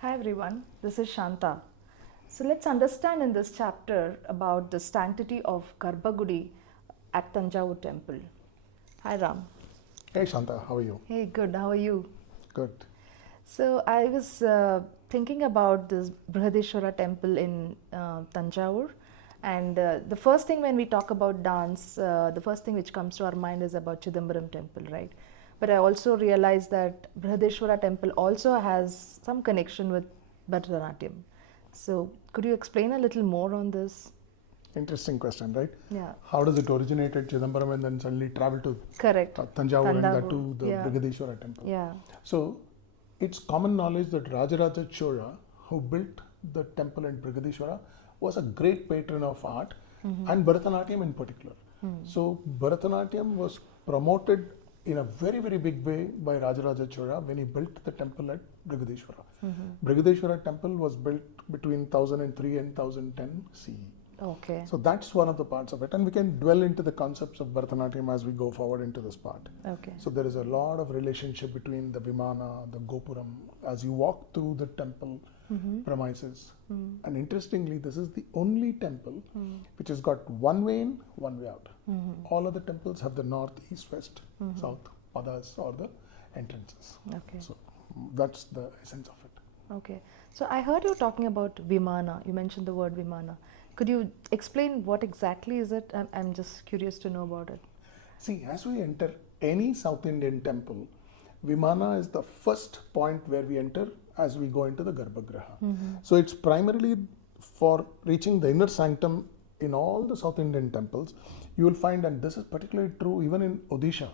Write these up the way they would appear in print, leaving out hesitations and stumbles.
Hi everyone, this is Shantha. So let's understand in this chapter about the sanctity of Garbha at Thanjavur Temple. Hi Ram. Hey Shantha, how are you? Hey, good. How are you? Good. So I was thinking about this Brihadeshwara Temple in Thanjavur, and the first thing when we talk about dance, the first thing which comes to our mind is about Chidambaram Temple, right? But I also realized that Brihadeshwara Temple also has some connection with Bharatanatyam. So could you explain a little more on this? Interesting question, right? Yeah, How does it originate at Chidambaram and then suddenly travel to correct. Thanjavur and that Thanjavur. to the Yeah, Brihadeshwara temple? yeah. So it's common knowledge that Rajaraja Chola, who built the temple in Brihadeshwara, was a great patron of art and Bharatanatyam in particular. So Bharatanatyam was promoted in a very, very big way by Rajaraja Chola when he built the temple at Brihadeshwara. Brihadeeswara temple was built between 1003 and 1010 CE. Okay. So that's one of the parts of it, and we can dwell into the concepts of Bharatanatyam as we go forward into this part. Okay. So there is a lot of relationship between the Vimana, the Gopuram, as you walk through the temple premises. And interestingly, this is the only temple which has got one way in, one way out. All other temples have the north, east, west, south, padas or the entrances. Okay. So that's the essence of it. Okay. So I heard you talking about Vimana. You mentioned the word Vimana. Could you explain what exactly is it? I'm just curious to know about it. See, as we enter any South Indian temple, Vimana is the first point where we enter as we go into the Garbha. So it's primarily for reaching the inner sanctum in all the South Indian temples. You will find, and this is particularly true even in Odisha,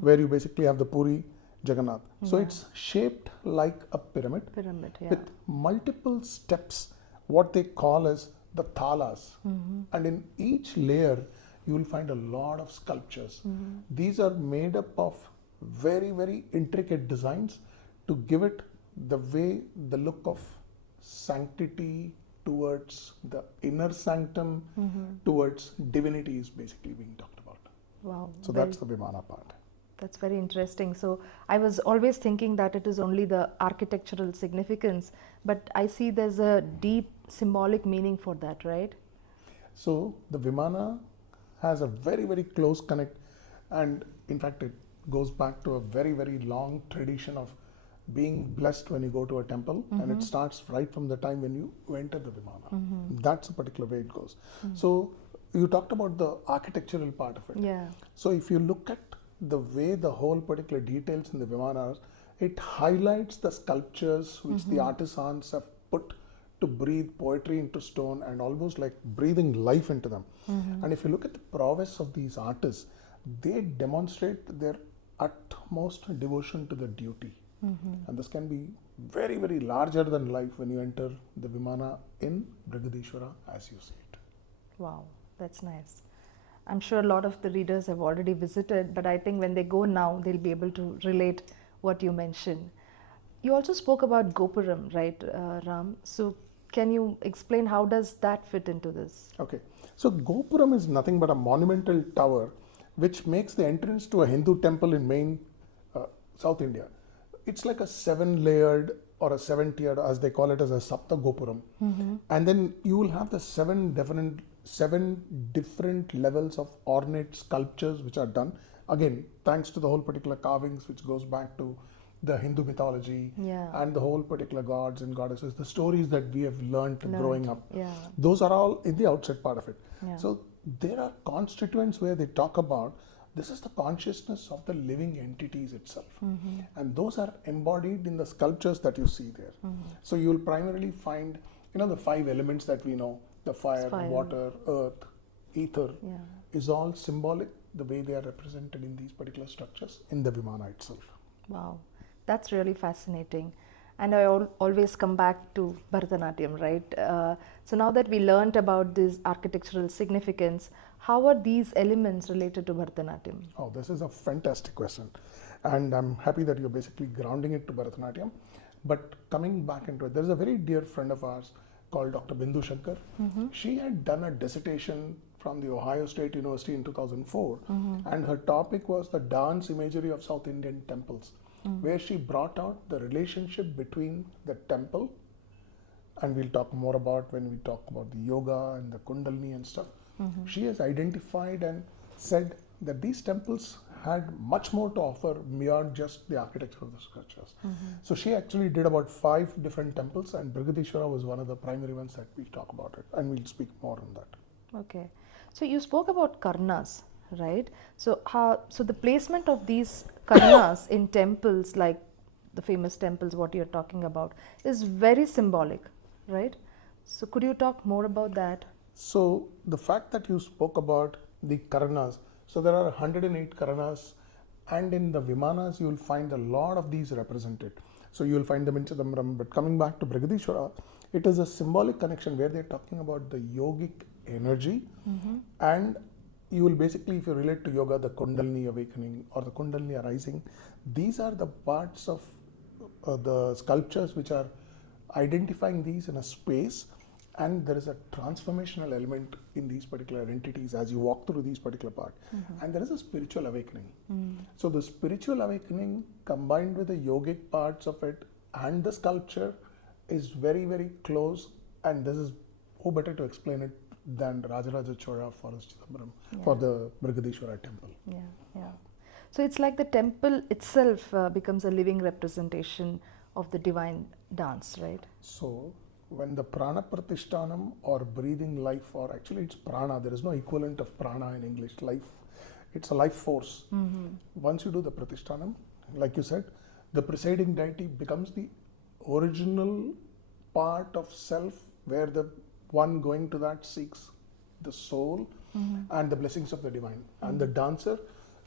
where you basically have the Puri Jagannath. So it's shaped like a pyramid, Pyramid, yeah. with multiple steps, what they call as the thalas. And in each layer, you will find a lot of sculptures. These are made up of very, very intricate designs to give it the way, the look of sanctity towards the inner sanctum, towards divinity is basically being talked about. Wow. So that's the Vimana part. That's very interesting. So I was always thinking that it is only the architectural significance, but I see there's a deep symbolic meaning for that, right? So the Vimana has a very, very close connect, and in fact, it goes back to a very, very long tradition of being blessed when you go to a temple, and it starts right from the time when you enter the Vimana. That's a particular way it goes. So you talked about the architectural part of it. Yeah. So if you look at the way the whole particular details in the Vimana are, it highlights the sculptures which the artisans have put to breathe poetry into stone and almost like breathing life into them. And if you look at the prowess of these artists, they demonstrate their utmost devotion to the duty. And this can be very, very larger than life when you enter the Vimana in Brihadeeswara as you see it. Wow, that's nice. I'm sure a lot of the readers have already visited, but I think when they go now, they'll be able to relate what you mentioned. You also spoke about Gopuram, right, Ram? So can you explain how does that fit into this? Okay, so Gopuram is nothing but a monumental tower which makes the entrance to a Hindu temple in main South India. It's like a 7-layered or a 7-tiered, as they call it, as a Sapta Gopuram. And then you will have the 7 different levels of ornate sculptures which are done. Again, thanks to the whole particular carvings which goes back to the Hindu mythology and the whole particular gods and goddesses, the stories that we have learned growing up. Yeah. Those are all in the outside part of it. Yeah. So there are constituents where they talk about this is the consciousness of the living entities itself. And those are embodied in the sculptures that you see there. So you will primarily find, the 5 elements that we know, the fire, water, earth, ether, is all symbolic the way they are represented in these particular structures in the Vimana itself. Wow, that's really fascinating. And I always come back to Bharatanatyam, right? So now that we learned about this architectural significance, how are these elements related to Bharatanatyam? Oh, this is a fantastic question. And I'm happy that you're basically grounding it to Bharatanatyam. But coming back into it, there's a very dear friend of ours called Dr. Bindu Shankar. She had done a dissertation from the Ohio State University in 2004, and her topic was the dance imagery of South Indian temples. where she brought out the relationship between the temple, and we'll talk more about when we talk about the yoga and the kundalini and stuff. She has identified and said that these temples had much more to offer beyond just the architecture of the structures. So she actually did about 5 different temples, and Brihadeeswara was one of the primary ones that we talk about it, and we'll speak more on that. Okay. So you spoke about Karanas, right? So the placement of these Karanas in temples, like the famous temples what you're talking about, is very symbolic, right? So could you talk more about that? So the fact that you spoke about the Karanas, so there are 108 Karanas, and in the Vimanas you will find a lot of these represented. So you will find them in Chidambaram, but coming back to Brihadeeswara, it is a symbolic connection where they're talking about the yogic energy, and you will basically, if you relate to yoga, the Kundalini awakening or the Kundalini arising, these are the parts of the sculptures which are identifying these in a space, and there is a transformational element in these particular entities as you walk through these particular parts, and there is a spiritual awakening. So the spiritual awakening combined with the yogic parts of it and the sculpture is very, very close, and this is who better to explain it than Rajaraja Chola for Chidambaram, for the Brihadeshwara Temple. Yeah. So it's like the temple itself becomes a living representation of the divine dance, right? So when the prana pratishtanam, or breathing life, or actually it's prana, there is no equivalent of prana in English, life, it's a life force. Once you do the pratishtanam, like you said, the presiding deity becomes the original part of self, where the one going to that seeks the soul and the blessings of the divine, and the dancer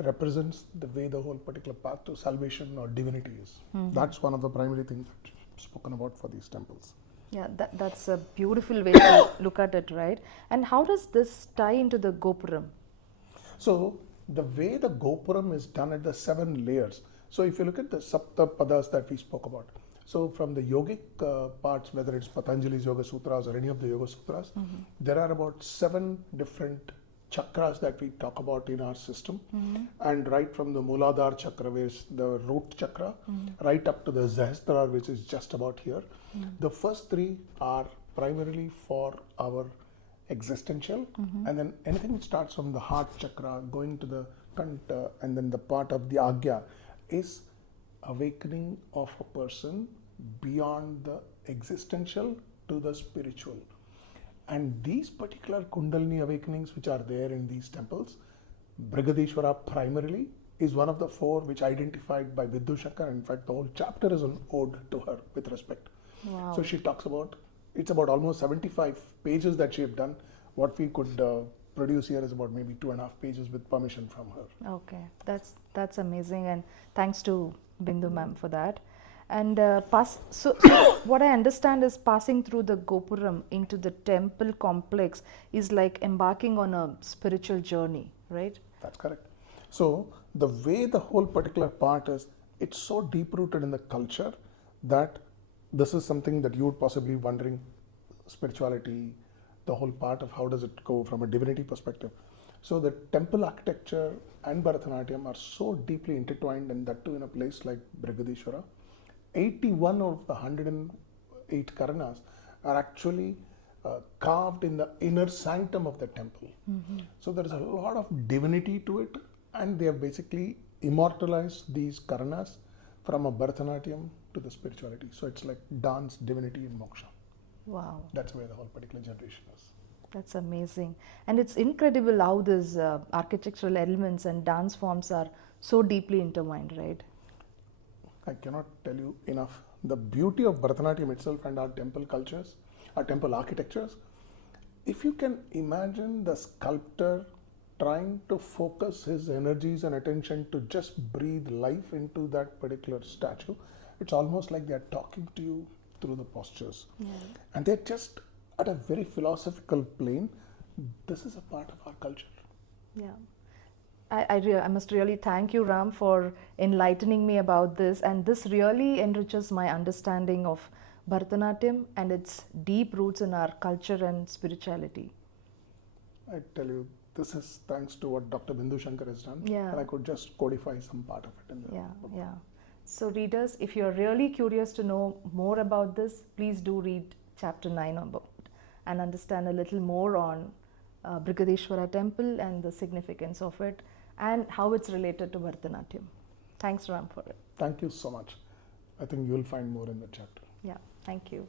represents the way the whole particular path to salvation or divinity is. That's one of the primary things that spoken about for these temples. Yeah, that's a beautiful way to look at it, right? And how does this tie into the Gopuram? So the way the Gopuram is done at the 7 layers. So if you look at the Sapta Padas that we spoke about, so from the yogic parts, whether it's Patanjali's Yoga Sutras or any of the Yoga Sutras, there are about 7 different chakras that we talk about in our system, and right from the Muladhara chakra, which is the root chakra, right up to the Sahasrara, which is just about here. The first 3 are primarily for our existential, and then anything which starts from the heart chakra going to the Kanta, and then the part of the Agya is awakening of a person beyond the existential to the spiritual. And these particular Kundalini awakenings which are there in these temples, Brihadeeswara primarily is one of the 4 which identified by Bindu Shankar. In fact, the whole chapter is an ode to her with respect. Wow. So she talks about, it's about almost 75 pages that she have done. What we could produce here is about maybe 2.5 pages with permission from her. Okay, that's amazing, and thanks to Bindu ma'am for that. And so what I understand is passing through the Gopuram into the temple complex is like embarking on a spiritual journey, right? That's correct. So the way the whole particular part is, it's so deep rooted in the culture that this is something that you would possibly wondering, spirituality, the whole part of how does it go from a divinity perspective. So the temple architecture and Bharatanatyam are so deeply intertwined, and that too in a place like Brihadeeswara. 81 of the 108 Karanas are actually carved in the inner sanctum of the temple. So there is a lot of divinity to it, and they have basically immortalized these Karanas from a Bharatanatyam to the spirituality. So it's like dance, divinity, and moksha. Wow. That's where the whole particular generation is. That's amazing. And it's incredible how these architectural elements and dance forms are so deeply intertwined, right? I cannot tell you enough. The beauty of Bharatanatyam itself and our temple cultures, our temple architectures, if you can imagine the sculptor trying to focus his energies and attention to just breathe life into that particular statue, it's almost like they're talking to you through the postures. And they're just at a very philosophical plane. This is a part of our culture. Yeah. I must really thank you, Ram, for enlightening me about this, and this really enriches my understanding of Bharatanatyam and its deep roots in our culture and spirituality. I tell you, this is thanks to what Dr. Bindu Shankar has done, Yeah. and I could just codify some part of it in there. Yeah. So readers, if you're really curious to know more about this, please do read chapter 9 about and understand a little more on Brihadeshwara Temple and the significance of it and how it's related to Bharatanatyam. Thanks, Ram, for it. Thank you so much. I think you'll find more in the chapter. Yeah, thank you.